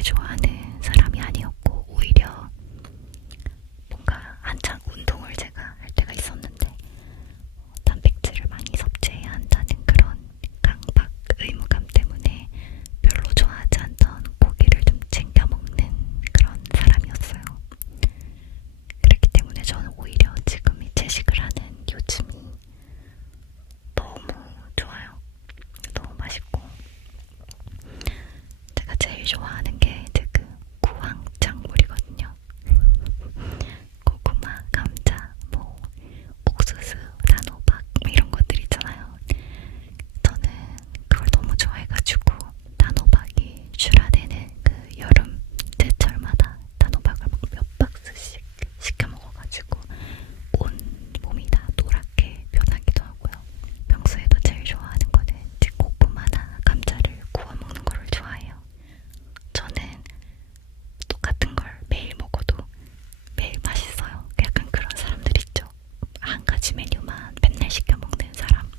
되게 좋아하는 사람이 아니었고, 오히려 뭔가 한창 운동을 제가 할 때가 있었는데 단백질을 많이 섭취해야 한다는 그런 강박 의무감 때문에 별로 좋아하지 않던 고기를 좀 챙겨 먹는 그런 사람이었어요. 그렇기 때문에 저는 오히려 지금 이 채식을 하는 요즘이 너무 좋아요. 너무 맛있고, 제가 제일 좋아하는 게 이제 그 구황작물이거든요. 고구마, 감자, 뭐 옥수수, 단호박 이런 것들 있잖아요. 저는 그걸 너무 좋아해가지고 단호박이 출하되는 그 여름 제철마다 단호박을 막 몇 박스씩 시켜 먹어가지고 온 몸이 다 노랗게 변하기도 하고요. 평소에도 제일 좋아하는 거는 이제 고구마나 감자를 구워 먹는 거를 좋아해요. 저는 똑같은 걸 매일 먹어도 매일 맛있어요. 약간 그런 사람들 있죠. 한 가지 메뉴만 맨날 시켜 먹는 사람,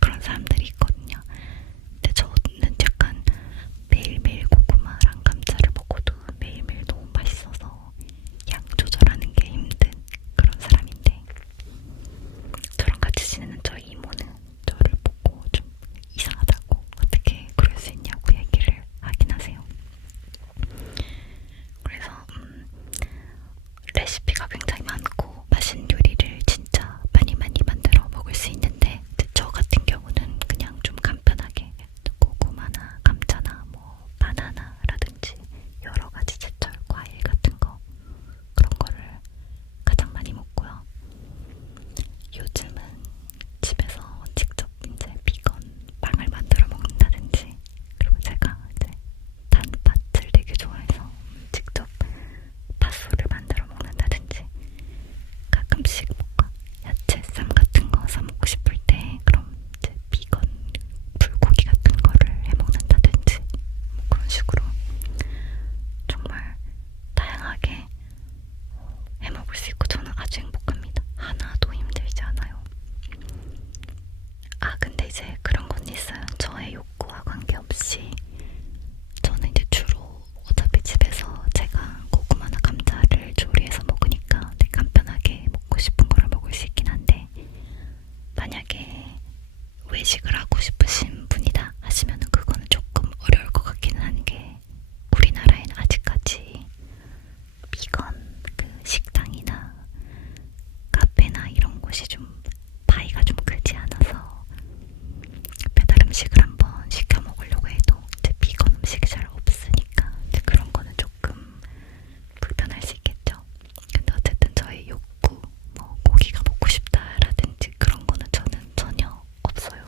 그런 사람들이 있거든요. 근데 저는 약간 매일매일 고구마랑 감자를 먹어도 매일매일 너무 맛있어서 양 조절하는 게 힘든 그런 사람인데, 저랑 같이 지내는 저희 이모는 저를 보고 좀 이상하다고 어떻게 그럴 수 있냐고 얘기를 하긴 하세요. 그래서 레시피가 굉장히 많고 맛있는 요리를 진짜 많이 만들어 먹을 수 있는데, 저 같은 경우는 그냥 좀 간편하게 고구마나 감자나 뭐 바나나라든지 여러 가지 제철 과일 같은 거, 그런 거를 가장 많이 먹고요. 요즘은 집에서 직접 이제 비건 빵을 만들어 먹는다든지, 그리고 제가 이제 단팥을 되게 좋아해서 직접 팥소를 만들어 먹는다든지, 가끔씩 뭔가 야채쌈 같은 거 사 먹고 싶을 때 그럼 이제 비건 불고기 같은 거를 해 먹는다든지, 뭐 그런 식으로 정말 다양하게 해 먹을 수 있고 저는 아주 행복합니다. 하나도 힘들지 않아요. 아, 근데 이제 그런 건 있어요. 저의 욕구와 관계없이 저는 이제 주로 어차피 집에서 제가 고구마나 감자를 조리해서 먹으니까 되게 간편하게 먹고 싶은 거를 먹을 수 있긴 한데, 만약에 외식을 하고 싶으신 분이다 하시면은 그거는 조금 어려울 것 같기는 한 게, 우리나라에는 아직까지 비건 그 식당이나 카페나 이런 곳이 좀 파이가 좀 크지 않아서 배달 음식을 한번 시켜 먹으려고 해도 이제 비건 음식이 잘 없으니까 이제 그런 거는 조금 불편할 수 있겠죠. 근데 어쨌든 저의 욕구, 뭐 고기가 먹고 싶다라든지 그런 거는 저는 전혀 없어요.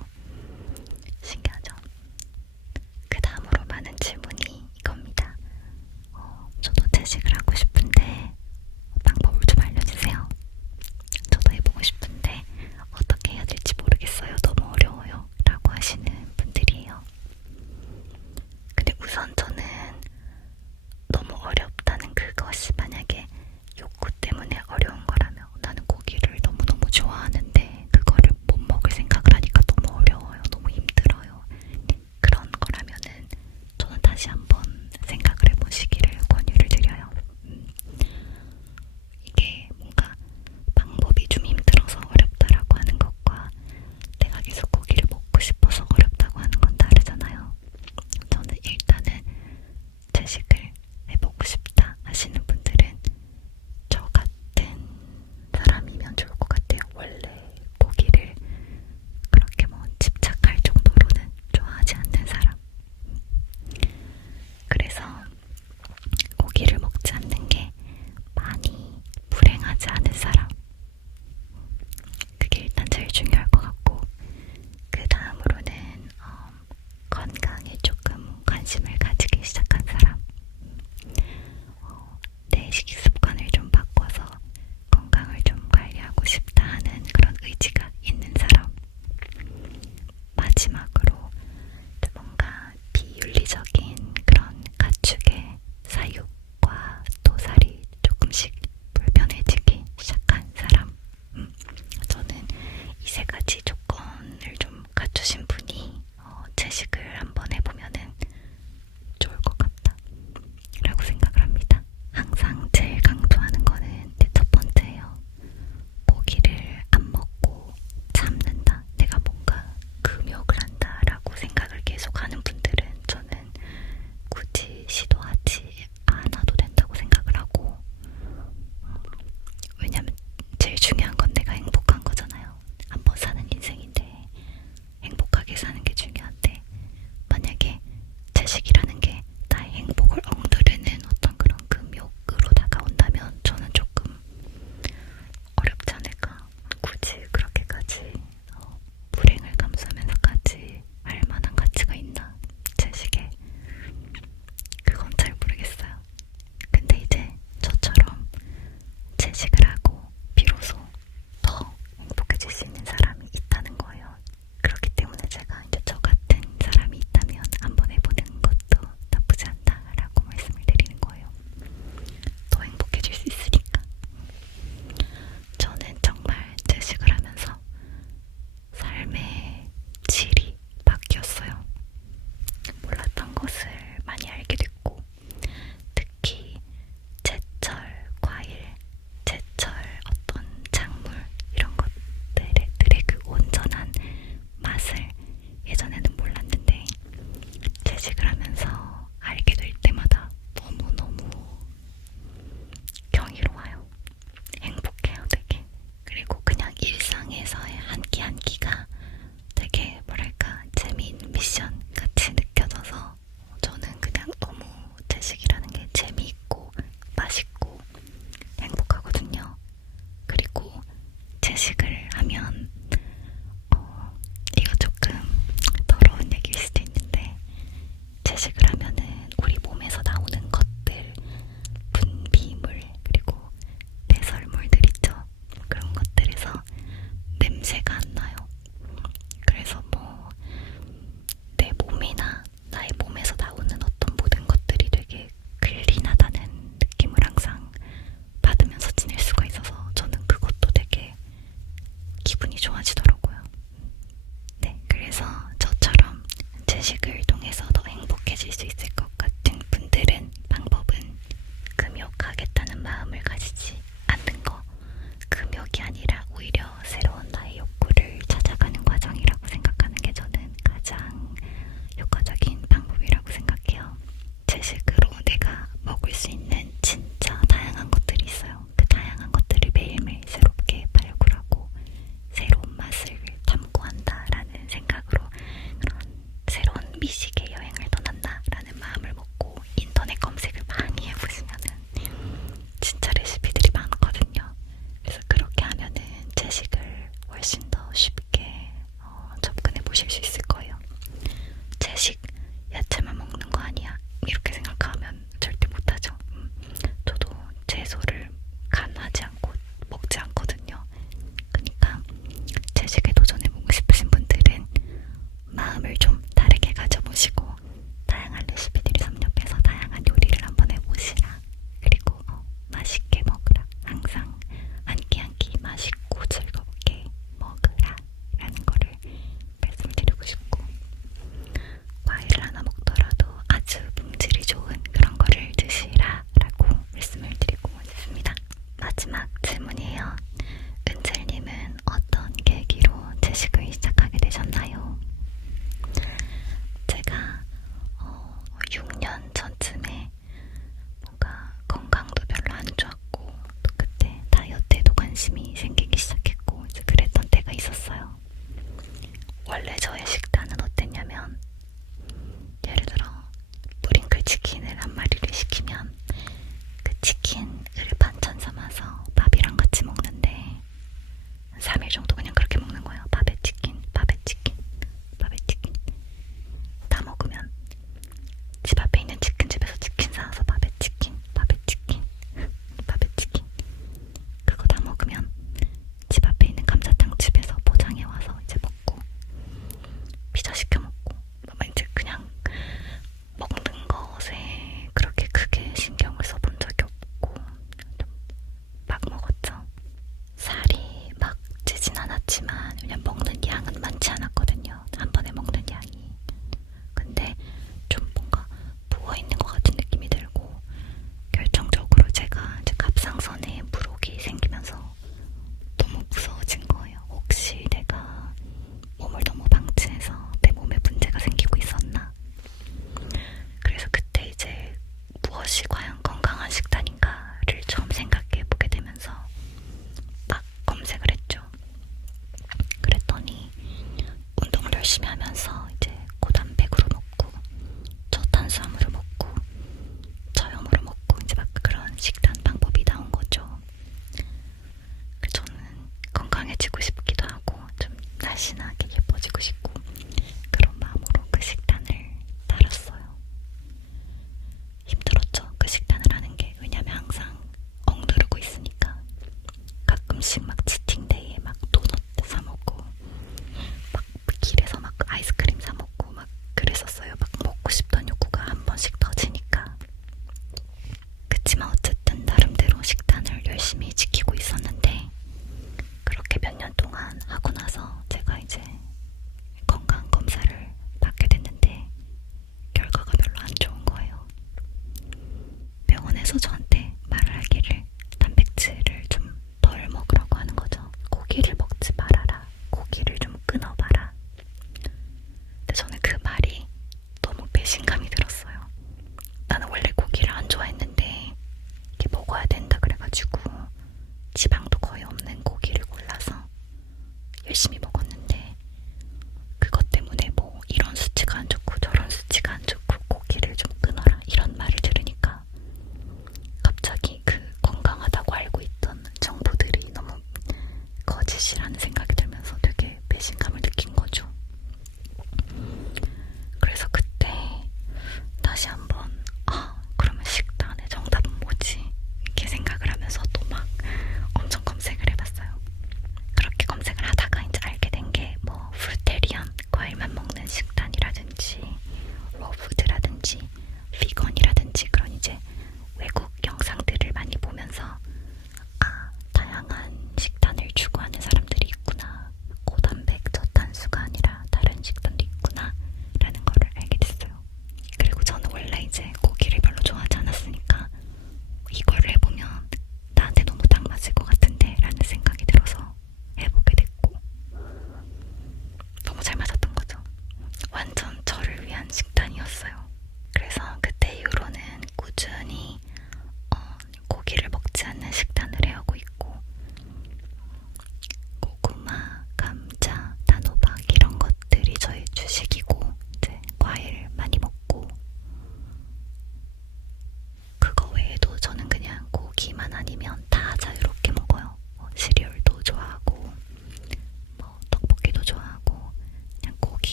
그래서 저처럼 채식을 통해서 더 행복해질 수 있을 것 같은 분들은 방법은 금욕하겠다는 마음을 가지지 않는 거. 금욕이 아니라 오히려 새로운 나의 욕구를 찾아가는 과정이라고 생각하는 게 저는 가장 효과적인 방법이라고 생각해요. 채식으로 내가 먹을 수 있는 진짜 다양한 것들이 있어요. 그 다양한 것들을 매일매일 새롭게 발굴하고 새로운 맛을 탐구한다라는 생각으로 그런 새로운 미식의 여행을 떠난다라는 마음을 먹고 인터넷 검색을 많이 해보시면은 진짜 레시피들이 많거든요. 그래서 그렇게 하면은 채식을 훨씬 더 쉽게 접근해 보실 수 있을 거예요. 채식, 야채만 먹는 거 아니야 이렇게 생각하면 절대 못하죠. 저도 채소를 간하지 않고 먹지 않거든요. 그러니까 채식에 도전해보고 싶으신 분들은 마음을 좀 다르게 가져보시고 다양한 레시피들이 섭렵해서 다양한 요리를 한번 해보시라. 그리고 맛있게 먹으라. 항상 한 끼 한 끼 맛있고 즐겁게 먹으라 라는 거를 말씀을 드리고 싶고, 과일을 하나 먹더라도 아주 품질이 좋은 그런 거를 드시라 라고 말씀을 드리고 싶습니다. 마지막 질문이에요. 은젤님은 어떤 계기로 채식을 시작하게 되셨나요? 제가 6년 전쯤에 뭔가 건강도 별로 안 좋았고 또 그때 다이어트에도 관심이 생기기 시작했고 이제 그랬던 때가 있었어요. 원래 저의 식단은 어땠냐면, 예를 들어 뿌링클 치킨을 한 마리를 시키면 그 치킨을 반찬 삼아서 밥이랑 같이 먹는데 3일 정도 그냥 그렇게 먹는 거예요. 밥에 치킨, 밥에 치킨, 밥에 치킨. 다 먹으면 집 앞에 있는 치킨집에서 치킨 사와서 밥에 치킨, 밥에 치킨, 밥에 치킨. 그거 다 먹으면 집 앞에 있는 감자탕집에서 포장해 와서 이제 먹고, 피자 시켜 먹고, 이제 그냥 먹는 것에 그렇게 크게 신경을 써본 적이 없고 좀 막 먹었죠. 살이 막 찌진 않았지만 왜냐면 먹는 양은 많지 않았거든요. 한 번에 먹는 양이. 근데 좀 뭔가 부어있는 것 같은 느낌이 들고, 결정적으로 제가 이제 갑상선에 물혹이 생기면서 너무 무서워진 거예요. 혹시 내가 몸을 너무 방치해서 내 몸에 문제가 생기고 있었나? 그래서 그때 이제 무엇이 과연 건강한 식단인가를 처음 생각해보게 되면서 막 검색을 했죠. 그랬더니 운동을 열심히 하면서 이제 고단백으로 먹고 저탄수화물을 먹고 저염으로 먹고 이제 막 그런 식단 방법이 나온 거죠. 저는 건강해지고 싶기도 하고 좀 날씬하게 예뻐지고 싶고 그런 마음으로 그 식단을 따랐어요. 힘들었죠. 그 식단을 하는 게. 왜냐면 항상 억누르고 있으니까. 가끔씩 막 치팅데이에 막 도넛 사 먹고 막 길에서 막 아이스크림 사 먹고 막 그랬었어요. 막 먹고 싶던 욕구가 한 번씩 터지니까. 그치만 어쨌든 나름대로 식단을 열심히 지키고 있었는데, 그렇게 몇 년 동안 하고 나서 제가 이제 건강 검사를 받게 됐는데 결과가 별로 안 좋은 거예요. 병원에서 저한테 말을 하기를 단백질을 좀 덜 먹으라고 하는 거죠. 고기를 먹지 말아라. 고기를 좀 끊어봐라. 근데 저는 그 말이 너무 배신감이 들었어요. 나는 원래 고기를 안 좋아했는데 이게 먹어야 된다 그래가지고 지방도 거의 없는 고기를 골라서 열심히 먹었는데, 그것 때문에 뭐 이런 수치가 안 좋고 저런 수치가 안 좋고 고기를 좀 끊어라 이런 말을 들으니까 갑자기 그 건강하다고 알고 있던 정보들이 너무 거짓이라는 생각이 들면서 되게 배신감을 느낀 거죠. 그래서 그때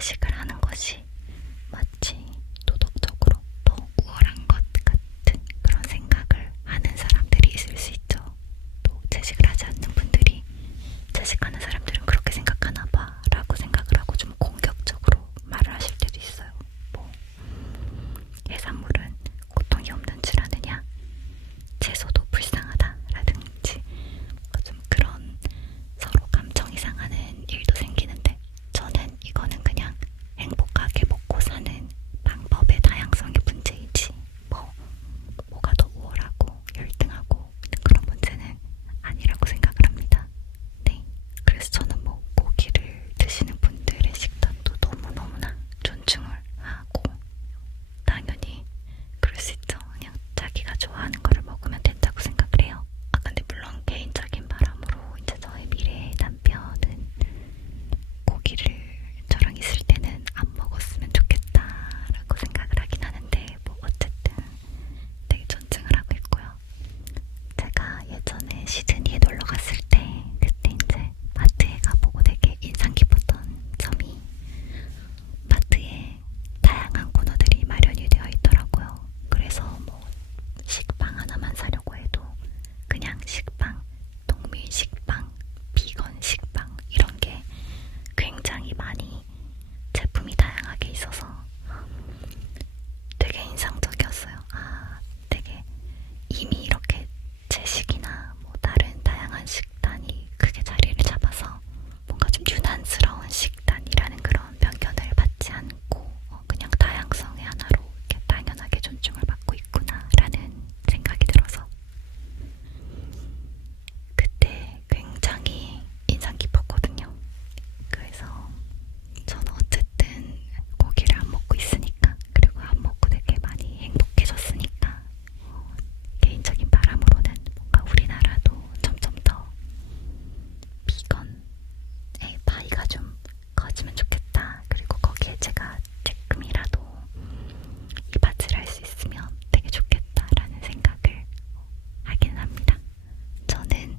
채식을 하는 것이 마치 도덕적으로 더 우월한 것 같은 그런 생각을 하는 사람들이 있을 수 있죠. 또 채식을 하지 않는 분들이 채식하는 사람들은 그렇게 생각하나 봐 라고 생각을 하고 좀 공격적으로 말을 하실 때도 있어요. 뭐 해산물은 고통이 없는 줄 아느냐, 채소도 불쌍하다 라든지 좀 그런 서로 감정이 상하는 일도 생기는데, 저는 이거는 그냥 행복하게 먹고 사는 방법의 다양성의 문제이지 뭐가 더 우월하고 열등하고 그런 문제는 아니라고 생각을 합니다. 네, 그래서 저는 뭐 고기를 드시는 분들의 식단도 너무너무나 존중을 하고, 당연히 그럴 수 있죠. 그냥 자기가 좋아하는 거를 먹으면 된다고 생각을 해요. 근데 물론 개인적인 바람으로 이제 저의 미래의 남편은 고기를 저랑 있을 때는 안 먹었으면 좋겠다라고 생각을 하긴 하는데, 뭐 어쨌든 되게 존중을 하고 있고요. 제가 예전에 시드니에 놀러 갔을 때 그때 이제 마트에 가보고 되게 인상 깊었던 점이, 마트에 다양한 코너들이 마련이 되어 있더라고요. 그래서 뭐 식빵 하나만 사려고 해도 그냥 식빵, 동밀 식빵, 비건 식빵 이런 게 굉장히 많이 제품이 다양하게 있어서 되게 인상적이었어요. 되게 이미 이렇게 채식이나 뭐 다른 다양한 식단이 크게 자리를 잡아서 뭔가 좀 유난스러운 식단이라는 그런 편견을 받지 않고 그냥 다양성의 하나로 이렇게 당연하게 존중을 받고 있구나라는 생각이 들어서 그때 굉장히 인상 깊었거든요. 그래서 저는 어쨌든 고기를 안 먹고 있으니까, 그리고 안 먹고 되게 많이 행복해졌으니까 개인적인 바람으로는 뭔가 우리나라도 점점 더 비건의 파이가 좀 커지면 좋겠다. 그리고 거기에 제가 조금이라도 이바지를 할 수 있으면 되게 좋겠다라는 생각을 하긴 합니다. 저는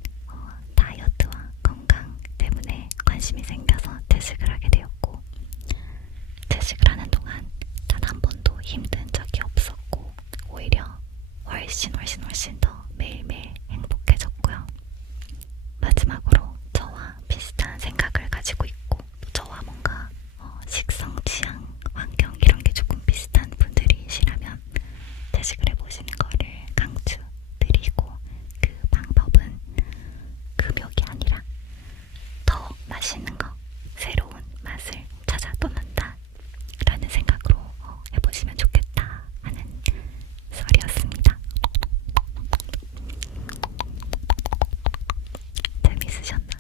다이어트와 건강 때문에 관심이 생겨서 채식을 하게 되었고, 채식을 하는 동안 단 한 번도 힘든 적이 없었고, 오히려 훨씬 더 매일매일 행복해졌고요. 마지막으로 저와 비슷한 생각을 가지고 있고, 저와 뭔가 식성, 취향, 환경 이런 게 조금 비슷한 분들이시라면 채식을 해보시는 거를 강추드리고, 그 방법은 금욕이 아니라 더 맛있는 거, 새로운 맛을 찾아 떠난다 라는 생각으로 해보시면 좋겠다 하는 설이었습니다. 재밌으셨나요?